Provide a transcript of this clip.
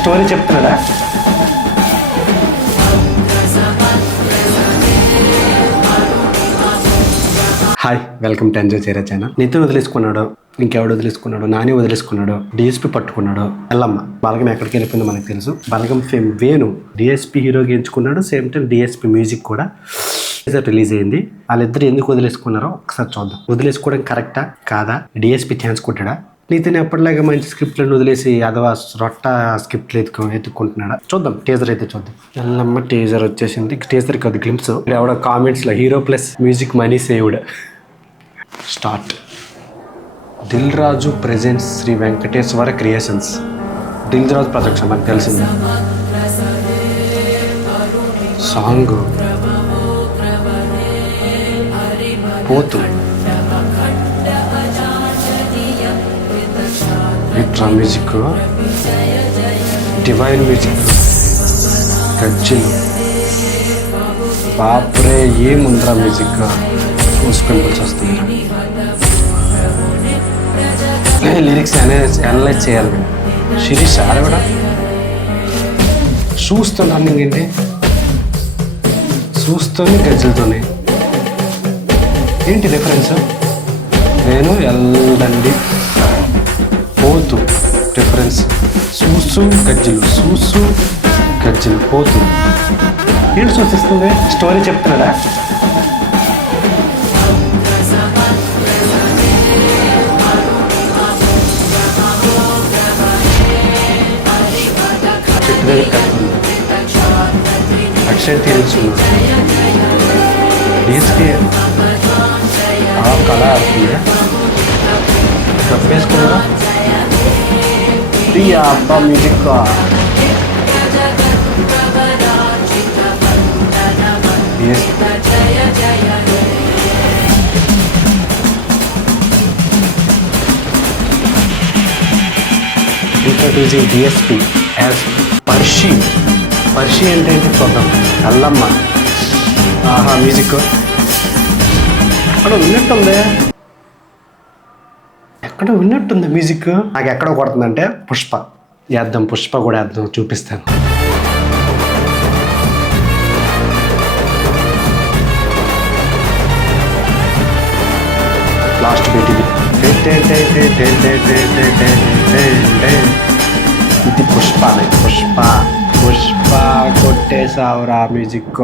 Story చెప్తున్నాడా? Hi, welcome to enjoy చేయరా channel. Nithiin వదిలేసుకున్నాడు, ఇంకెవడు వదిలేసుకున్నాడు, నాని వదిలేసుకున్నాడు, డిఎస్పీ పట్టుకున్నాడు, ఎల్లమ్మ. బలగం ఎక్కడికి వెళ్ళిపోయిందో మనకు తెలుసు. బలగం ఫేమ్ వేణు డిఎస్పీ హీరోగా ఎంచుకున్నాడు. సేమ్ టైం డిఎస్పీ మ్యూజిక్ కూడా రిలీజ్ అయింది. వాళ్ళిద్దరు ఎందుకు వదిలేసుకున్నారో ఒకసారి చూద్దాం. వదిలేసుకోవడం కరెక్టా కాదా? డిఎస్పీ ఛాన్స్ కొట్టాడా? నితిన్ ఎప్పటిలాగా మంచి స్క్రిప్ట్లను వదిలేసి అథవా రొట్ట స్క్రిప్ట్లు ఎత్తుకుంటున్నాడా? చూద్దాం. టీజర్ అయితే చూద్దాం. ఎల్లమ్మ టీజర్ వచ్చేసింది. టీజర్ కాదు, గ్లింప్స్. ఎవడో కామెంట్స్లో hero plus music money saved. Start. Dil Raju presents Sri Venkateswara creations. Dil Raju production మనకు తెలిసింది. సాంగ్ పోతు విట్రా మ్యూజిక్, డివైన్ మ్యూజిక్, గజ్జిలు. బాప్రే ఏముందిరా మ్యూజిక్. చూసుకొని వస్తుంది. లిరిక్స్ అనలైజ్ చేయాలి. శిరీష్ ఆడవిడ షూస్తో రన్నింగ్ ఏంటి? షూస్తోని గజ్జలతోనే ఏంటి డిఫరెన్స్? నేను వెళ్ళండి పోతు డిఫరెన్స్. సూసు గజ్జలు, సూసు గజ్జలు, పోతు. ఏంటి సూచిస్తుంది? స్టోరీ చెప్తున్నాడా? అక్షయ్ తీరుస్తున్నా డిఎస్పీ కళ అవుతుంది. చెప్పేసుకున్నా అబ్బా మ్యూజిక్. Introducing DSP as పర్షి. పర్షి అంటే ఏంటి చూద్దాం. ఎల్లమ్మ. ఆహా, మ్యూజిక్ ఎక్కడ విన్నట్టుంది. ఎక్కడ విన్నట్టుంది మ్యూజిక్. నాకు ఎక్కడ కొడుతుందంటే పుష్ప. వేద్దాం, పుష్ప కూడా వేద్దాం, చూపిస్తాను. లాస్ట్ బీట్ ఇది. ఇది పుష్ప. పుష్ప పుష్ప కొట్టేసావురా మ్యూజిక్.